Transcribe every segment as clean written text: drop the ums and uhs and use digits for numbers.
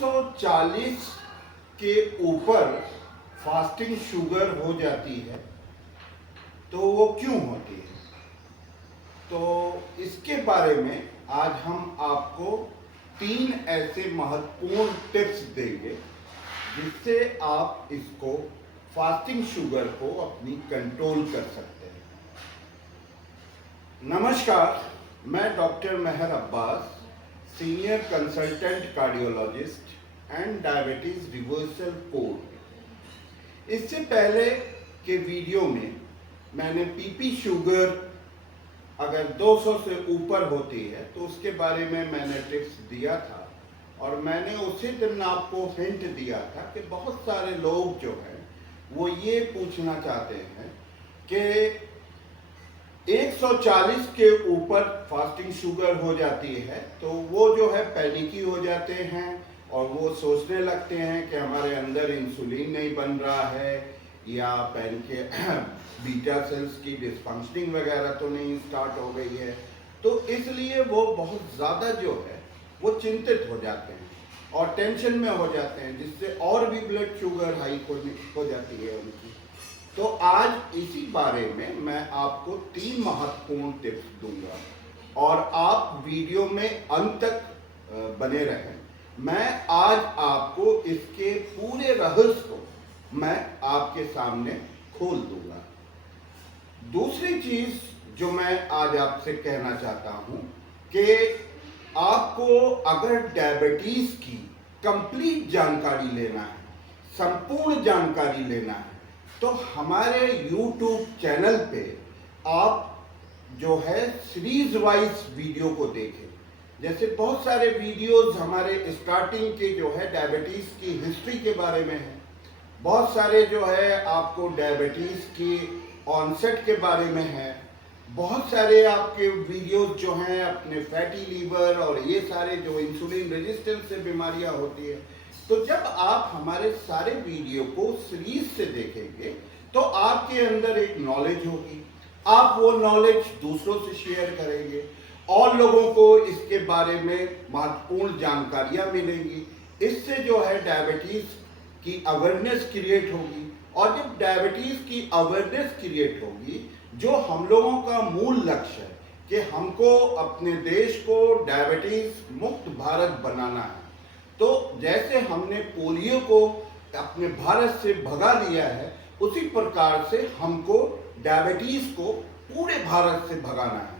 140 के ऊपर fasting sugar हो जाती है तो वो क्यों होती है, तो इसके बारे में आज हम आपको 3 ऐसे महत्वपूर्ण टिप्स देंगे जिससे आप इसको फास्टिंग शुगर को अपनी कंट्रोल कर सकते हैं। नमस्कार, मैं doctor Mehar Abbas, senior consultant cardiologist and diabetes reversal coach. इससे पहले के वीडियो में मैंने पीपी शुगर अगर 200 से ऊपर होती है तो उसके बारे में मैंने टिप्स दिया था और मैंने उसी दिन आपको हिंट दिया था कि बहुत सारे लोग जो हैं वो ये पूछना चाहते हैं कि 140 के ऊपर फास्टिंग शुगर हो जाती है तो वो जो है पैनिकी हो जाते हैं और वो सोचने लगते हैं कि हमारे अंदर इंसुलिन नहीं बन रहा है या पैन के बीटा सेल्स की डिसफंक्शनिंग वगैरह तो नहीं स्टार्ट हो गई है, तो इसलिए वो बहुत ज़्यादा जो है वो चिंतित हो जाते हैं और टेंशन में हो जाते हैं, जिससे और भी ब्लड शुगर हाई हो जाती है उनकी। तो आज इसी बारे में मैं आपको 3 महत्वपूर्ण टिप्स दूंगा और आप वीडियो में अंत तक बने रहें। मैं आज आपको इसके पूरे रहस्य को मैं आपके सामने खोल दूंगा। दूसरी चीज जो मैं आज आपसे कहना चाहता हूं कि आपको अगर डायबिटीज की कंप्लीट जानकारी लेना है, संपूर्ण जानकारी लेना है, तो हमारे YouTube चैनल पे आप जो है सीरीज वाइज वीडियो को देखें। जैसे बहुत सारे वीडियोस हमारे स्टार्टिंग के जो है डायबिटीज की हिस्ट्री के बारे में है, बहुत सारे जो है आपको डायबिटीज की ऑनसेट के बारे में है, बहुत सारे आपके वीडियोस जो हैं अपने फैटी लीवर और ये सारे जो इंसुलिन रेजिस्टेंस से बीमारियां होती है। तो जब आप हमारे सारे वीडियो को सीरीज से देखेंगे तो आपके अंदर एक नॉलेज होगी, आप वो नॉलेज दूसरों से शेयर करेंगे और लोगों को इसके बारे में महत्वपूर्ण जानकारियां मिलेंगी। इससे जो है डायबिटीज की अवेयरनेस क्रिएट होगी और जब डायबिटीज की अवेयरनेस क्रिएट होगी, जो हम लोगों का मूल लक्ष्य है कि हमको अपने देश को डायबिटीज मुक्त भारत बनाना है, तो जैसे हमने पोलियो को अपने भारत से भगा दिया है उसी प्रकार से हमको डायबिटीज को पूरे भारत से भगाना है।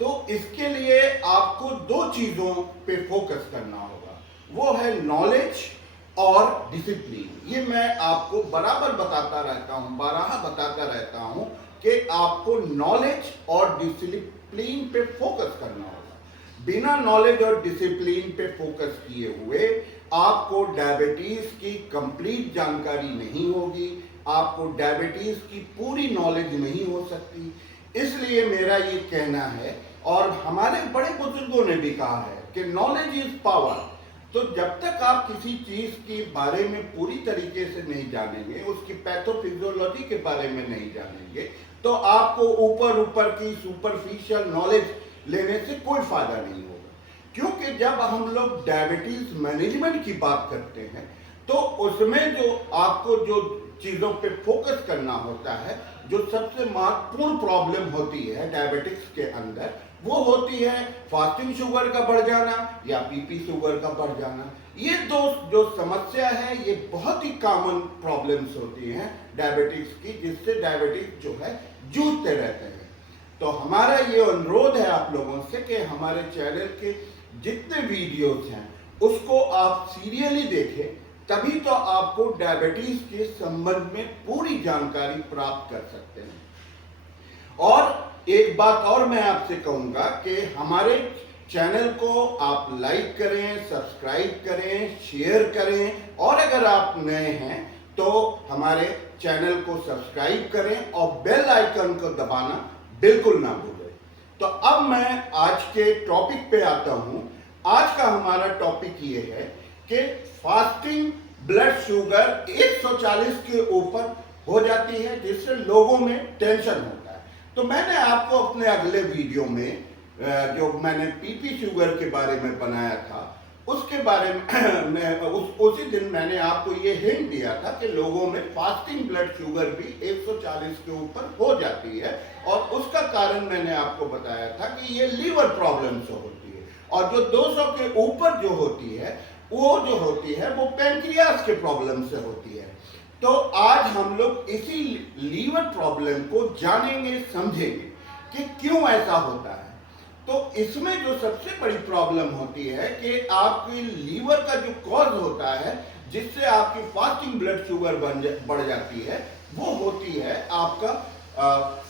तो इसके लिए आपको 2 चीजों पे फोकस करना होगा, वो है नॉलेज और डिसिप्लिन। ये मैं आपको बराबर बताता रहता हूँ, बारहा बताता रहता हूँ कि आपको नॉलेज और डिसिप्लिन पे फोकस करना होगा। बिना नॉलेज और डिसिप्लिन पे फोकस किए हुए आपको डायबिटीज की कंप्लीट जानकारी नहीं होगी, आपको डायबिटीज की पूरी नॉलेज नहीं हो सकती। इसलिए मेरा ये कहना है और हमारे बड़े बुजुर्गों ने भी कहा है कि नॉलेज इज पावर। तो जब तक आप किसी चीज के बारे में पूरी तरीके से नहीं जानेंगे, उसकी पैथोफिजियोलॉजी के बारे में नहीं जानेंगे, तो आपको ऊपर की सुपरफिशियल नॉलेज लेने से कोई फायदा नहीं होगा। क्योंकि जब हम लोग डायबिटीज मैनेजमेंट की बात करते हैं तो उसमें जो आपको जो चीजों पे फोकस करना होता है, जो सबसे महत्वपूर्ण प्रॉब्लम होती है डायबिटिक्स के अंदर, वो होती है फास्टिंग शुगर का बढ़ जाना या पीपी शुगर का बढ़ जाना। ये 2 जो समस्या है ये बहुत ही कॉमन प्रॉब्लम्स होती हैं डायबिटिक्स की, जिससे डायबिटिक्स जो है जूझते रहते हैं। तो हमारा ये अनुरोध है आप लोगों से कि हमारे चैनल के जितने वीडियोस हैं उसको आप सीरियली देखें, तभी तो आपको डायबिटीज के संबंध में पूरी जानकारी प्राप्त कर सकते हैं। और एक बात और मैं आपसे कहूंगा कि हमारे चैनल को आप लाइक करें, सब्सक्राइब करें, शेयर करें और अगर आप नए हैं तो हमारे चैनल को सब्सक्राइब करें और बेल आइकन को दबाना बिल्कुल ना भूलें। तो अब मैं आज के टॉपिक पे आता हूं। आज का हमारा टॉपिक ये है कि फास्टिंग ब्लड शुगर 140 के ऊपर हो जाती है, जिससे लोगों में टेंशन होता है। तो मैंने आपको अपने अगले वीडियो में जो मैंने पीपी शुगर के बारे में बनाया था उसके बारे में उसी दिन मैंने आपको ये हिंट दिया था कि लोगों में फास्टिंग ब्लड शुगर भी 140 के ऊपर हो जाती है, और उसका कारण मैंने आपको बताया था कि ये लीवर प्रॉब्लम से होती है, और जो 200 के ऊपर जो होती है वो पैंक्रियास के प्रॉब्लम से होती है। तो आज हम लोग इसी लीवर प्रॉब्लम को जानेंगे, समझेंगे कि क्यों ऐसा होता है। तो इसमें जो सबसे बड़ी प्रॉब्लम होती है कि आपकी लीवर का जो कॉज होता है जिससे आपकी फास्टिंग ब्लड शुगर बढ़ जाती है, वो होती है आपका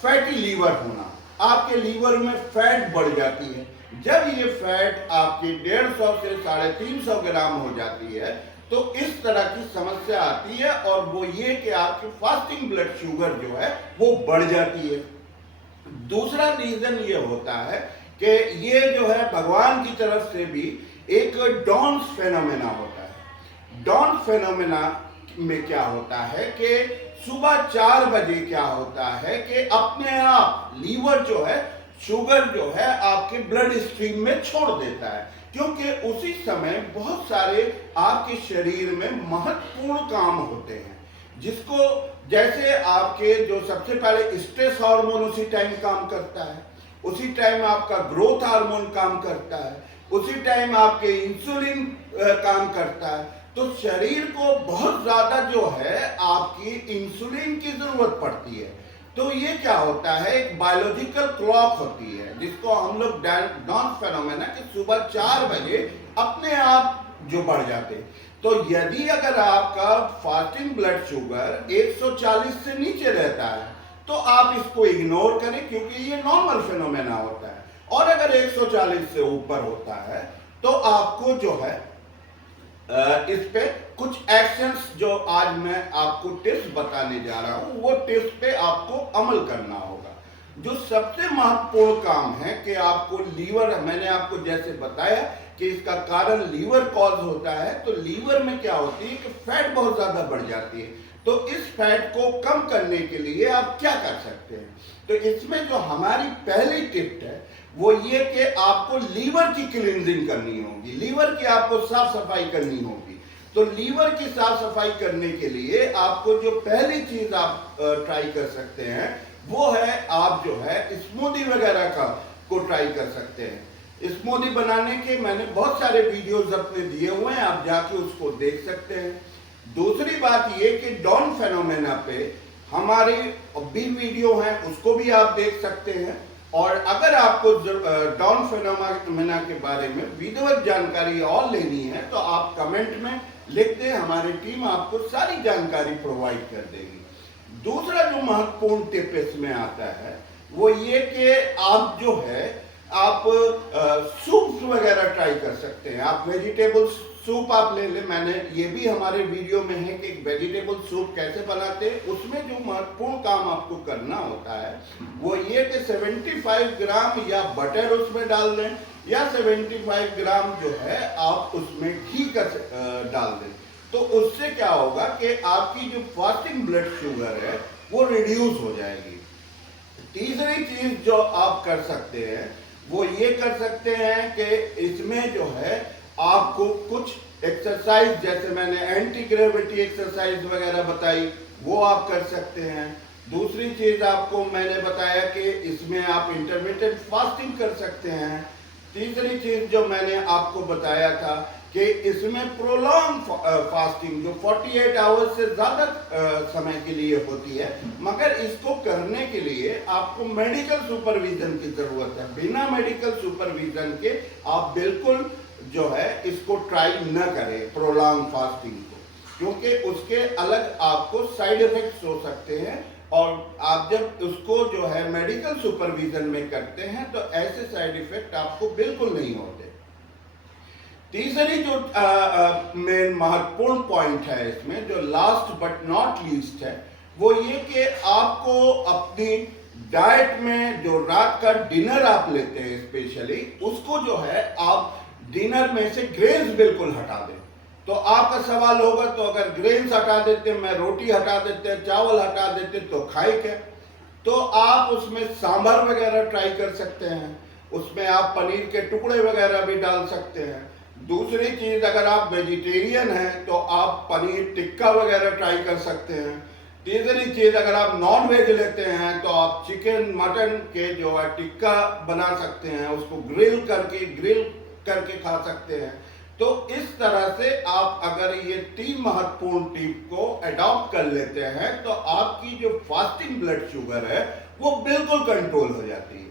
फैटी लीवर होना। आपके लीवर में फैट बढ़ जाती है। जब ये फैट आपकी 150 से 350 ग्राम हो जाती है तो इस तरह की समस्या आती है, और वो ये कि आपकी फास्टिंग ब्लड शुगर जो है वो बढ़ जाती है। दूसरा रीजन ये होता है कि ये जो है भगवान की तरफ से भी एक डॉन्स फेनोमेना होता है। डॉन्स फेनोमेना में क्या होता है कि सुबह 4 बजे क्या होता है कि अपने आप लीवर जो है शुगर जो है आपके ब्लड स्ट्रीम में छोड़ देता है, क्योंकि उसी समय बहुत सारे आपके शरीर में महत्वपूर्ण काम होते हैं, जिसको जैसे आपके जो सबसे पहले स्ट्रेस हार्मोन उसी टाइम काम करता है, उसी टाइम आपका ग्रोथ हार्मोन काम करता है, उसी टाइम आपके इंसुलिन काम करता है। तो शरीर को बहुत ज्यादा जो है आपकी इंसुलिन की जरूरत पड़ती है। तो ये क्या होता है, एक बायोलॉजिकल क्लॉक होती है जिसको हम लोग डॉन फेनोमेना कि सुबह 4 बजे अपने आप जो बढ़ जाते। तो यदि अगर आपका फास्टिंग ब्लड शुगर 140 से नीचे रहता है तो आप इसको इग्नोर करें, क्योंकि ये नॉर्मल फेनोमेना होता है। और अगर 140 से ऊपर होता है तो आपको जो है इस पे कुछ एक्शंस जो आज मैं आपको टिप्स बताने जा रहा हूं, वो टिप्स पे आपको अमल करना होगा। जो सबसे महत्वपूर्ण काम है कि आपको लीवर, मैंने आपको जैसे बताया कि इसका कारण लीवर कॉज होता है, तो लीवर में क्या होती है कि फैट बहुत ज्यादा बढ़ जाती है। तो इस फैट को कम करने के लिए आप क्या कर सकते हैं? तो इसमें जो हमारी पहली टिप है वो ये कि आपको लीवर की क्लींजिंग करनी होगी, लीवर की आपको साफ सफाई करनी होगी। तो लीवर की साफ सफाई करने के लिए आपको जो पहली चीज आप ट्राई कर सकते हैं वो है, आप जो है स्मूदी वगैरह को ट्राई कर सकते हैं। स्मूदी बनाने के मैंने बहुत सारे वीडियोस अपने दिए हुए हैं, आप जाके उसको देख सकते हैं। दूसरी बात ये कि डॉन फेनोमेना पे हमारी भी वीडियो है, उसको भी आप देख सकते हैं। और अगर आपको डॉन फेनोमेना के बारे में विधिवत जानकारी और लेनी है तो आप कमेंट में लिख दें, हमारी टीम आपको सारी जानकारी प्रोवाइड कर देगी। दूसरा जो महत्वपूर्ण टिप इसमें आता है वो ये कि आप जो है आप सूप वगैरह ट्राई कर सकते हैं। आप वेजिटेबल सूप आप ले लें, मैंने ये भी हमारे वीडियो में है कि वेजिटेबल सूप कैसे बनाते हैं। उसमें जो महत्वपूर्ण काम आपको करना होता है वो ये कि 75 ग्राम या बटर उसमें डाल दें, या 75 ग्राम जो है आप उसमें घी का डाल दें। तो उससे क्या होगा कि आपकी जो फास्टिंग ब्लड शुगर है वो रिड्यूस हो जाएगी। तीसरी चीज जो आप कर सकते हैं वो ये कर सकते हैं कि इसमें जो है आपको कुछ एक्सरसाइज, जैसे मैंने एंटी ग्रेविटी एक्सरसाइज वगैरह बताई, वो आप कर सकते हैं। दूसरी चीज आपको मैंने बताया कि इसमें आप इंटरमिटेंट फास्टिंग कर सकते हैं। तीसरी चीज जो मैंने आपको बताया था कि इसमें प्रोलॉन्ग फास्टिंग जो 48 आवर्स से ज्यादा समय के लिए होती है, मगर इसको करने के लिए आपको मेडिकल सुपरविजन की जरूरत है। बिना मेडिकल सुपरविजन के आप बिल्कुल जो है इसको ट्राई न करें प्रोलॉन्ग फास्टिंग को, क्योंकि उसके अलग आपको साइड इफेक्ट्स हो सकते हैं, और आप जब उसको जो है मेडिकल सुपरविजन में करते हैं तो ऐसे साइड इफेक्ट आपको बिल्कुल नहीं होते। तीसरी जो मेन महत्वपूर्ण पॉइंट है इसमें, जो लास्ट बट नॉट लीस्ट है, वो ये कि आपको अपनी डाइट में जो रात का डिनर आप लेते हैं स्पेशली, उसको जो है आप डिनर में से ग्रेन्स बिल्कुल हटा दें। तो आपका सवाल होगा तो अगर ग्रेन्स हटा देते, मैं रोटी हटा देते, चावल हटा देते तो खाए क्या? तो आप उसमें सांभर वगैरह ट्राई कर सकते हैं, उसमें आप पनीर के टुकड़े वगैरह भी डाल सकते हैं। दूसरी चीज, अगर आप वेजिटेरियन हैं तो आप पनीर टिक्का वगैरह ट्राई कर सकते हैं। तीसरी चीज, अगर आप नॉन वेज लेते हैं तो आप चिकन मटन के जो है टिक्का बना सकते हैं, उसको ग्रिल करके खा सकते हैं। तो इस तरह से आप अगर ये 3 महत्वपूर्ण टिप को अडॉप्ट कर लेते हैं तो आपकी जो फास्टिंग ब्लड शुगर है वो बिल्कुल कंट्रोल हो जाती है।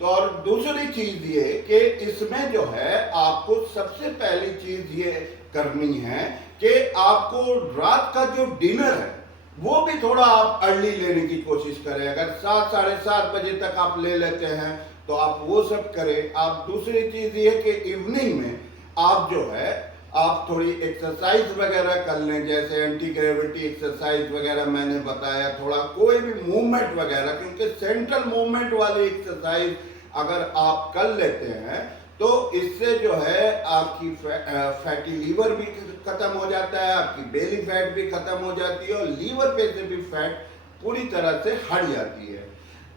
तो और दूसरी चीज ये कि इसमें जो है आपको सबसे पहली चीज ये करनी है कि आपको रात का जो डिनर है वो भी थोड़ा आप अर्ली लेने की कोशिश करें। अगर 7 साढ़े 7 बजे तक आप ले लेते हैं तो आप वो सब करें। आप दूसरी चीज ये कि इवनिंग में आप जो है आप थोड़ी एक्सरसाइज वगैरह कर लें, जैसे एंटी ग्रेविटी एक्सरसाइज वगैरह मैंने बताया, थोड़ा कोई भी मूवमेंट वगैरह, क्योंकि सेंट्रल मूवमेंट वाली एक्सरसाइज अगर आप कर लेते हैं तो इससे जो है आपकी फैटी लीवर भी खत्म हो जाता है, आपकी बेली फैट भी खत्म हो जाती है और लीवर पे से भी फैट पूरी तरह से हट जाती है।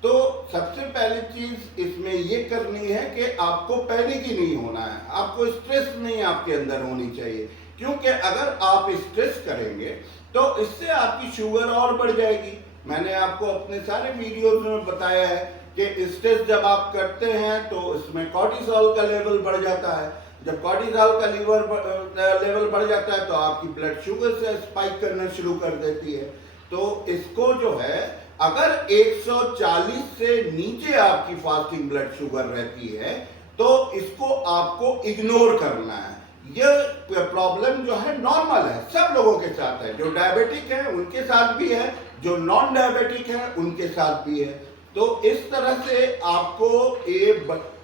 तो सबसे पहली चीज इसमें ये करनी है कि आपको पैनिक ही नहीं होना है, आपको स्ट्रेस नहीं आपके अंदर होनी चाहिए, क्योंकि अगर आप स्ट्रेस करेंगे तो इससे आपकी शुगर और बढ़ जाएगी। मैंने आपको अपने सारे वीडियोज में बताया है कि स्ट्रेस जब आप करते हैं तो इसमें कॉर्टिसोल का लेवल बढ़ जाता है। जब कॉर्टिसोल का लेवल बढ़ जाता है तो आपकी ब्लड शुगर से स्पाइक करना शुरू कर देती है। तो इसको जो है अगर 140 से नीचे आपकी फास्टिंग ब्लड शुगर रहती है तो इसको आपको इग्नोर करना है। ये प्रॉब्लम जो है नॉर्मल है, सब लोगों के साथ है, जो डायबिटिक है उनके साथ भी है, जो नॉन डायबिटिक है उनके साथ भी है। तो इस तरह से आपको ये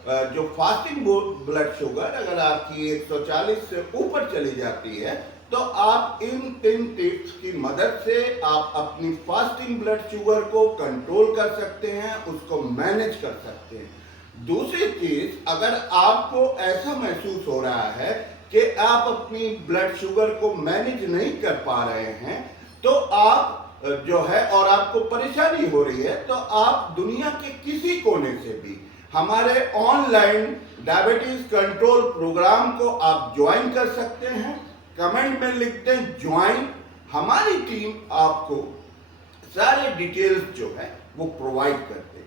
जो फास्टिंग ब्लड शुगर अगर आपकी 140 से ऊपर चली जाती है तो आप इन 3 टिप्स की मदद से आप अपनी फास्टिंग ब्लड शुगर को कंट्रोल कर सकते हैं, उसको मैनेज कर सकते हैं। दूसरी चीज, अगर आपको ऐसा महसूस हो रहा है कि आप अपनी ब्लड शुगर को मैनेज नहीं कर पा रहे हैं तो आप जो है और आपको परेशानी हो रही है तो आप दुनिया के किसी कोने से भी हमारे ऑनलाइन डायबिटीज कंट्रोल प्रोग्राम को आप ज्वाइन कर सकते हैं। कमेंट में लिखते हैं ज्वाइन, हमारी टीम आपको सारे डिटेल्स जो है वो प्रोवाइड करते हैं।